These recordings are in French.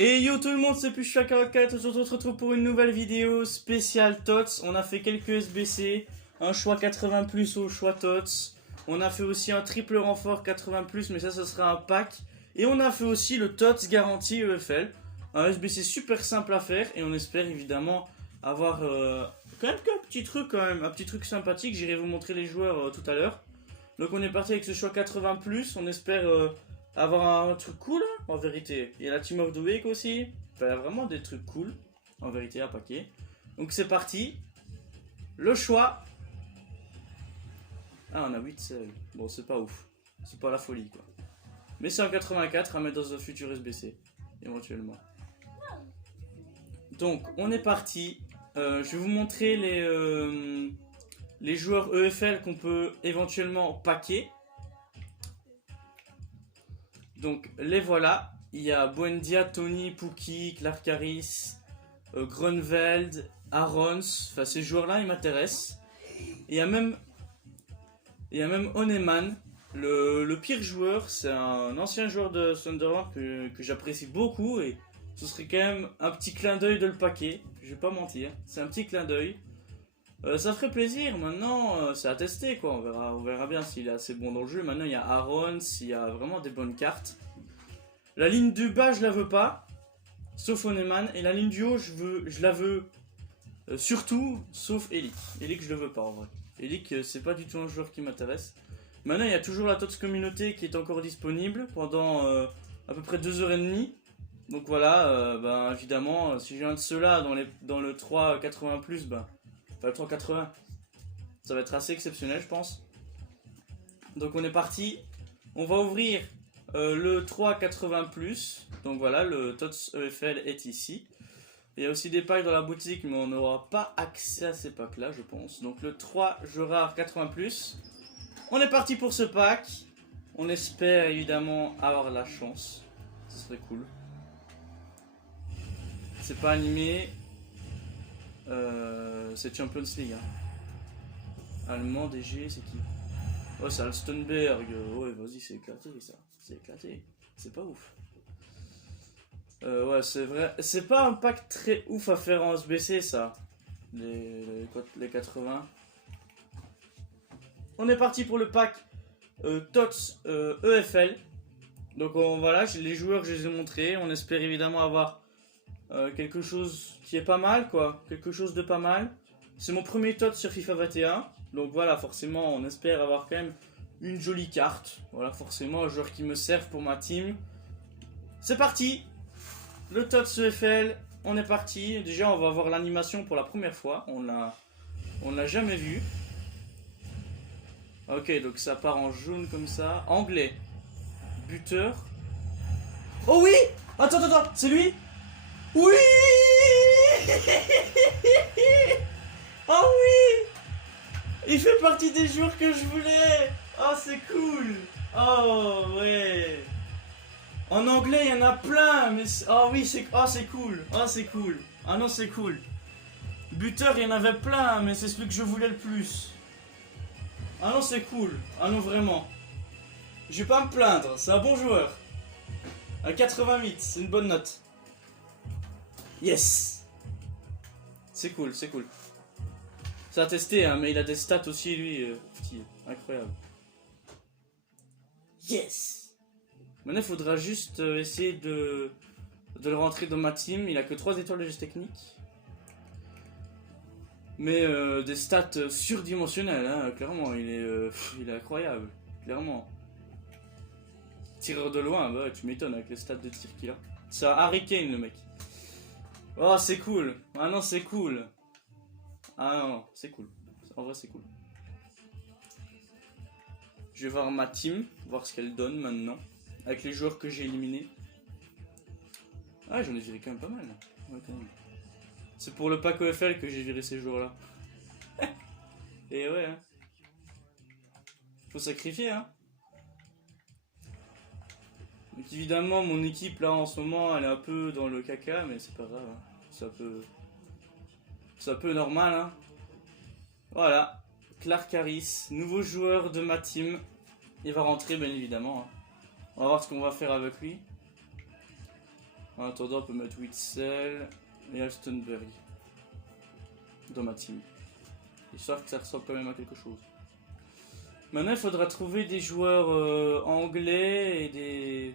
Et yo tout le monde, c'est Pushka44, aujourd'hui on se retrouve pour une nouvelle vidéo spéciale TOTS. On a fait quelques SBC, un choix 80 plus au choix TOTS. On a fait aussi un triple renfort 80 plus, mais ça ce sera un pack. Et on a fait aussi le TOTS garantie EFL. Un SBC super simple à faire et on espère évidemment avoir quand même un petit truc un petit truc sympathique. J'irai vous montrer les joueurs tout à l'heure. Donc on est parti avec ce choix 80 plus, on espère avoir un truc cool hein, en vérité. Il y a la Team of the Week aussi, enfin, il y a vraiment des trucs cool en vérité à paquet. Donc c'est parti, le choix. Ah on a 8 seuls, bon c'est pas ouf, c'est pas la folie quoi. Mais c'est en 84 à mettre dans un futur SBC, éventuellement. Donc on est parti, je vais vous montrer les joueurs EFL qu'on peut éventuellement paquer. Donc les voilà, il y a Buendia, Tony, Pookie, Clark Harris, Grunwald, Arons, enfin ces joueurs-là ils m'intéressent. Et il y a même Oneman, le pire joueur, c'est un ancien joueur de Sunderland que j'apprécie beaucoup et ce serait quand même un petit clin d'œil de le paquer, je vais pas mentir, c'est un petit clin d'œil. Ça ferait plaisir, maintenant c'est à tester quoi, on verra bien s'il est assez bon dans le jeu. Maintenant il y a Arons, il y a vraiment des bonnes cartes. La ligne du bas je la veux pas, sauf Oneman, et la ligne du haut je la veux surtout, sauf Elik. Elik je le veux pas en vrai. Elik c'est pas du tout un joueur qui m'intéresse. Maintenant il y a toujours la TOTS communauté qui est encore disponible pendant à peu près 2h30. Donc voilà, ben, évidemment si j'ai un de ceux-là dans le 3,80 plus, ben... Enfin, le 3,80, ça va être assez exceptionnel, je pense. Donc, on est parti. On va ouvrir le 3,80 plus. Donc, voilà, le TOTS EFL est ici. Il y a aussi des packs dans la boutique, mais on n'aura pas accès à ces packs-là, je pense. Donc, le 3 jeux rares 80 plus. On est parti pour ce pack. On espère évidemment avoir la chance. Ce serait cool. C'est pas animé. C'est Champions League hein. Allemand DG c'est qui? Oh c'est Alstenberg. Ouais vas-y c'est éclaté ça. C'est éclaté. C'est pas ouf. Ouais c'est vrai. C'est pas un pack très ouf à faire en SBC ça. Les 80. On est parti pour le pack TOTS EFL. Donc voilà les joueurs que je les ai montrés. On espère évidemment avoir quelque chose qui est pas mal quoi, quelque chose de pas mal. C'est mon premier TOTS sur FIFA 21, donc voilà forcément on espère avoir quand même une jolie carte. Voilà forcément un joueur qui me serve pour ma team. C'est parti, le TOTS EFL, on est parti. Déjà on va voir l'animation pour la première fois, on l'a jamais vu. Ok donc ça part en jaune comme ça, anglais, buteur. Oh oui, attends, c'est lui? Oui. Oh oui. Il fait partie des joueurs que je voulais. Oh c'est cool. Oh ouais. En anglais il y en a plein. Mais oh oui c'est cool. Oh c'est cool. Ah non c'est cool. Buteur il y en avait plein. Mais c'est celui que je voulais le plus. Ah non c'est cool. Ah non vraiment. Je vais pas me plaindre. C'est un bon joueur. À 88 c'est une bonne note. Yes. C'est cool, c'est cool. Ça a testé, hein, mais il a des stats aussi, lui. Incroyable. Yes. Maintenant, il faudra juste essayer de le rentrer dans ma team. Il a que 3 étoiles de geste technique. Mais des stats surdimensionnelles, hein, clairement. Il est incroyable, clairement. Tireur de loin, bah tu m'étonnes avec les stats de tir qu'il a. C'est un Harry Kane, le mec. Oh c'est cool. Ah non c'est cool. Ah non c'est cool. En vrai c'est cool. Je vais voir ma team, voir ce qu'elle donne maintenant. Avec les joueurs que j'ai éliminés. Ah j'en ai viré quand même pas mal. Ouais, c'est pour le pack EFL que j'ai viré ces joueurs là. Et ouais hein. Faut sacrifier hein. Donc évidemment mon équipe là en ce moment elle est un peu dans le caca mais c'est pas grave hein. C'est un peu normal hein. Voilà, Clark Harris, nouveau joueur de ma team. Il va rentrer bien évidemment hein. On va voir ce qu'on va faire avec lui. En attendant, on peut mettre Witzel et Alstenberg dans ma team. Histoire que ça ressemble quand même à quelque chose. Maintenant, il faudra trouver des joueurs anglais et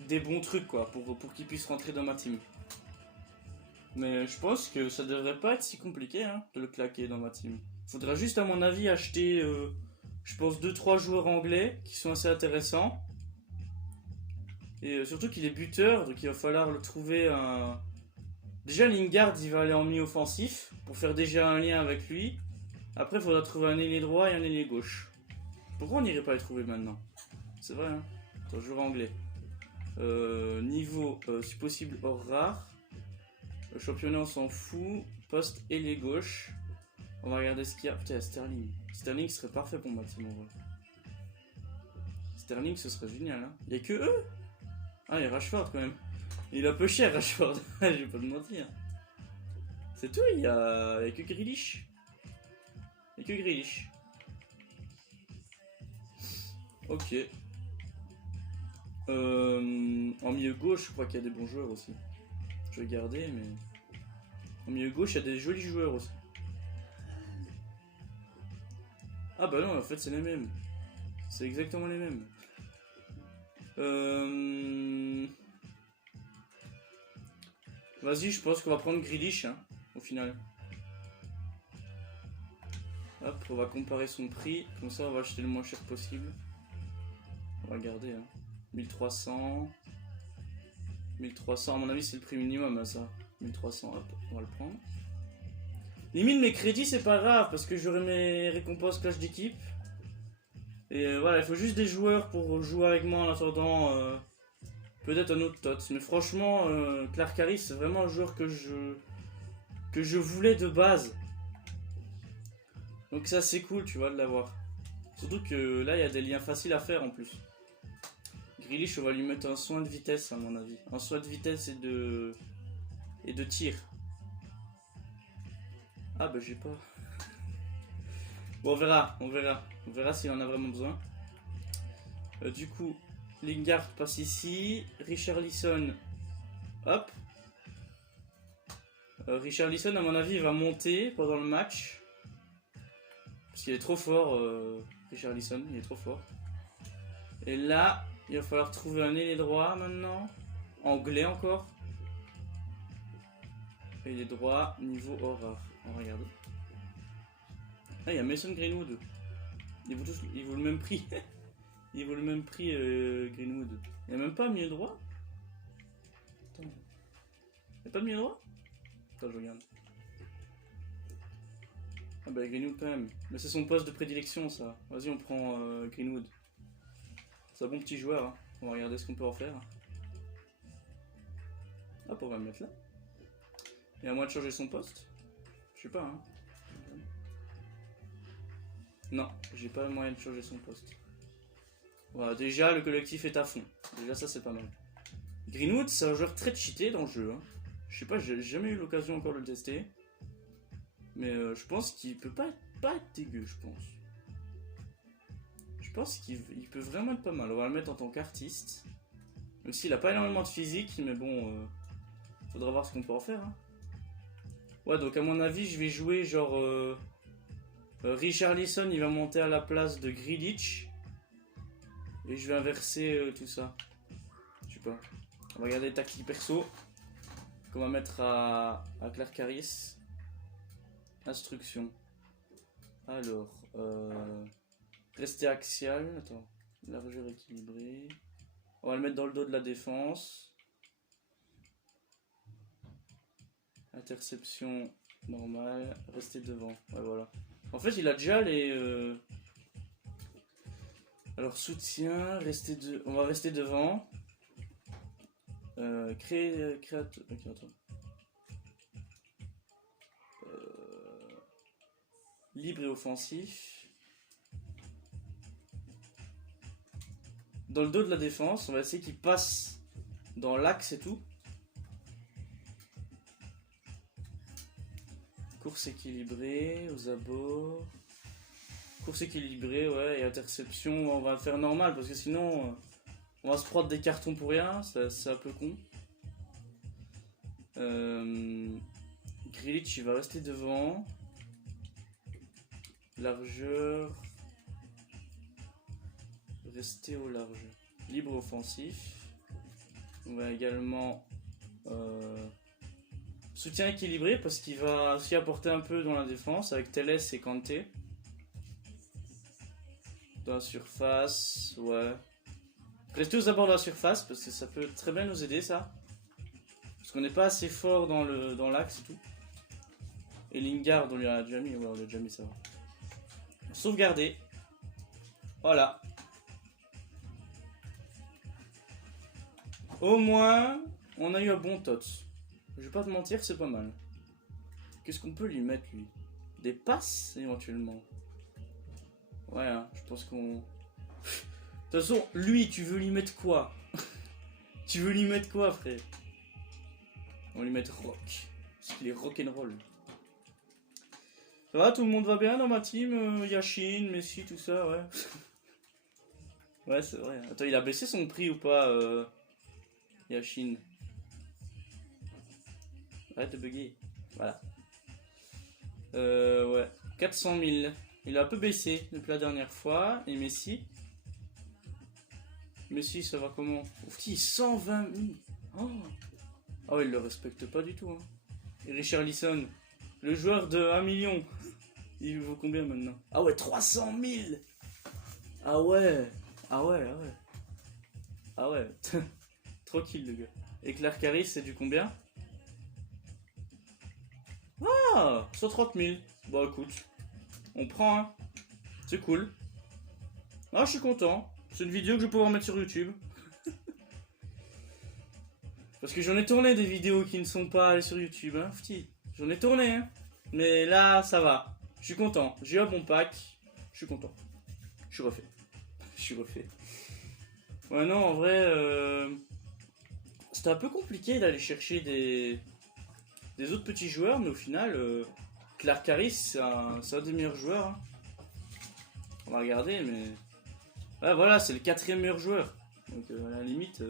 des bons trucs quoi, pour qu'ils puissent rentrer dans ma team. Mais je pense que ça devrait pas être si compliqué hein, de le claquer dans ma team. Faudra juste à mon avis acheter, je pense, 2-3 joueurs anglais qui sont assez intéressants. Et surtout qu'il est buteur, donc il va falloir le trouver un... Déjà Lingard il va aller en mi-offensif pour faire déjà un lien avec lui. Après il faudra trouver un ailier droit et un ailier gauche. Pourquoi on n'irait pas les trouver maintenant? C'est vrai hein. Attends, joueur anglais. Niveau, si possible, hors rare. Le championnat on s'en fout. Poste ailier gauche. On va regarder ce qu'il y a. Putain, Sterling. Sterling serait parfait pour ma team en vrai. Sterling ce serait génial hein. Il y a que eux. Ah il y a Rashford quand même. Il est un peu cher Rashford. Je vais pas te mentir. C'est tout, il y a que Grealish. Il y a que Grealish. Ok. En milieu gauche, je crois qu'il y a des bons joueurs aussi. Je vais garder, mais... En milieu gauche, il y a des jolis joueurs aussi. Ah bah non, en fait, c'est les mêmes. C'est exactement les mêmes. Vas-y, je pense qu'on va prendre Grealish, hein, au final. Hop, on va comparer son prix. Comme ça, on va acheter le moins cher possible. On va regarder, hein. 1300. 1300, à mon avis, c'est le prix minimum, hein, ça. 1300, hop, on va le prendre. Limite, mes crédits, c'est pas grave, parce que j'aurai mes récompenses clash d'équipe. Et voilà, il faut juste des joueurs pour jouer avec moi en attendant peut-être un autre TOTS. Mais franchement, Clark Harris, c'est vraiment un joueur que je voulais de base. Donc ça, c'est cool, tu vois, de l'avoir. Surtout que là, il y a des liens faciles à faire en plus. Grealish, on va lui mettre un soin de vitesse, à mon avis. Un soin de vitesse et de tir. Ah bah j'ai pas... Bon, on verra. On verra s'il en a vraiment besoin. Du coup, Lingard passe ici. Richarlison, hop. Richarlison, à mon avis, il va monter pendant le match. Parce qu'il est trop fort, Richarlison, il est trop fort. Et là, il va falloir trouver un ailier droit maintenant. Anglais encore. Ailier droit, niveau hors. On va regarder. Ah, il y a Mason Greenwood. Il vaut le même prix. Il vaut le même prix, Greenwood. Il n'y a même pas milieu droit. Attends. Il n'y a pas de milieu droit. Attends, je regarde. Ah bah Greenwood quand même. Mais c'est son poste de prédilection ça. Vas-y, on prend Greenwood. C'est un bon petit joueur. Hein. On va regarder ce qu'on peut en faire. Hop, on va le mettre là. Il y a moyen de changer son poste. Je sais pas hein. Non, j'ai pas le moyen de changer son poste. Voilà, déjà le collectif est à fond. Déjà ça c'est pas mal. Greenwood c'est un joueur très cheaté dans le jeu. Hein. Je sais pas, j'ai jamais eu l'occasion encore de le tester. Mais je pense qu'il peut pas être dégueu, je pense. Je pense qu'il peut vraiment être pas mal. On va le mettre en tant qu'artiste. Même s'il a pas énormément de physique, mais bon, faudra voir ce qu'on peut en faire. Hein. Ouais, donc à mon avis, je vais jouer genre... Richarlison, il va monter à la place de Grealish. Et je vais inverser tout ça. Je sais pas. On va regarder les tactiques perso. Qu'on va mettre à Clark Harris. Instruction. Alors, rester axial. Attends, largeur équilibrée. On va le mettre dans le dos de la défense. Interception normale. Rester devant. Ouais, voilà. En fait, il a déjà les. Alors, soutien. On va rester devant. Créateur. Ok, attends. Libre et offensif. Dans le dos de la défense, on va essayer qu'il passe dans l'axe et tout. Course équilibrée, aux abords. Course équilibrée, ouais, et interception, on va faire normal parce que sinon On va se prendre des cartons pour rien, c'est un peu con. Grealish il va rester devant. Largeur. Rester au large. Libre offensif. On va également soutien équilibré parce qu'il va aussi apporter un peu dans la défense avec Telles et Kanté. Dans la surface, ouais. Restez aux abords de la surface parce que ça peut très bien nous aider ça. Parce qu'on n'est pas assez fort dans l'axe et tout. Et Lingard on lui a déjà mis, ouais on l'a déjà mis ça va. Sauvegarder. Voilà. Au moins, on a eu un bon tots. Je vais pas te mentir, c'est pas mal. Qu'est-ce qu'on peut lui mettre, lui? Des passes, éventuellement. Ouais, hein, je pense qu'on... De toute façon, lui, tu veux lui mettre quoi? Tu veux lui mettre quoi, frère? On va lui mettre rock. Parce qu'il est rock'n'roll. Ça va, tout le monde va bien dans ma team? Yashin, Messi, tout ça, ouais. Ouais, c'est vrai. Attends, il a baissé son prix ou pas, Yashin? Arrête de bugger. Voilà. Ouais. 400 000. Il a un peu baissé depuis la dernière fois. Et Messi? Messi, ça va comment? Ouf, 120 000. Oh. Ah ouais, il le respecte pas du tout. Hein. Et Richarlison, le joueur de 1 million. Il vaut combien maintenant? Ah ouais, 300 000. Ah ouais. Ah ouais, ah ouais. Ah ouais. Tranquille, le gars. Et Clark Harris, c'est du combien? Ah, 130 000. Bon, écoute. On prend, hein. C'est cool. Ah, je suis content. C'est une vidéo que je vais pouvoir mettre sur YouTube. Parce que j'en ai tourné des vidéos qui ne sont pas allées sur YouTube, hein, petit. J'en ai tourné, hein. Mais là, ça va. Je suis content. J'ai eu un bon pack. Je suis content. Je suis refait. Je suis refait. Ouais, non, en vrai, c'était un peu compliqué d'aller chercher des autres petits joueurs, mais au final, Clark Harris, c'est un des meilleurs joueurs. Hein. On va regarder, mais... Ouais, voilà, c'est le 4e meilleur joueur. Donc, à la limite,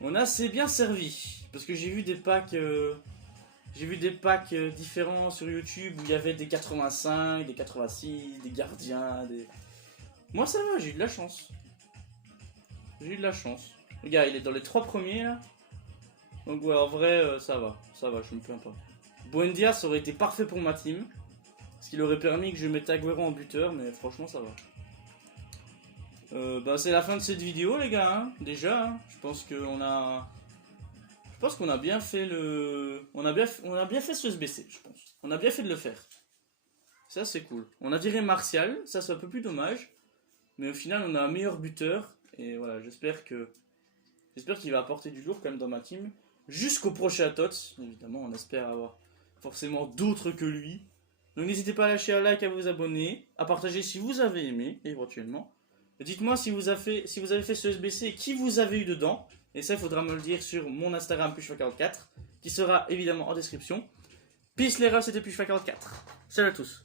on a assez bien servi. Parce que j'ai vu des packs... différents sur YouTube où il y avait des 85, des 86, des gardiens, des... Moi, ça va, j'ai eu de la chance. J'ai eu de la chance. Regarde, il est dans les 3 premiers, là. Donc, ouais, en vrai, ça va, je me plains pas. Buendia, ça aurait été parfait pour ma team. Parce qu'il aurait permis que je mette Agüero en buteur, mais franchement, ça va. Bah, c'est la fin de cette vidéo, les gars, hein, déjà. Hein. Je pense qu'on a... Je pense qu'on a bien fait le... On a bien fait ce SBC, je pense. On a bien fait de le faire. Ça, c'est cool. On a viré Martial, ça, c'est un peu plus dommage. Mais au final, on a un meilleur buteur. Et voilà, j'espère qu'il va apporter du lourd quand même dans ma team. Jusqu'au prochain TOTS. Évidemment, on espère avoir forcément d'autres que lui. Donc n'hésitez pas à lâcher un like, à vous abonner, à partager si vous avez aimé, éventuellement. Dites-moi si vous avez fait ce SBC et qui vous avez eu dedans. Et ça, il faudra me le dire sur mon Instagram pushfa44, qui sera évidemment en description. Peace les refs, c'était pushfa44. Salut à tous.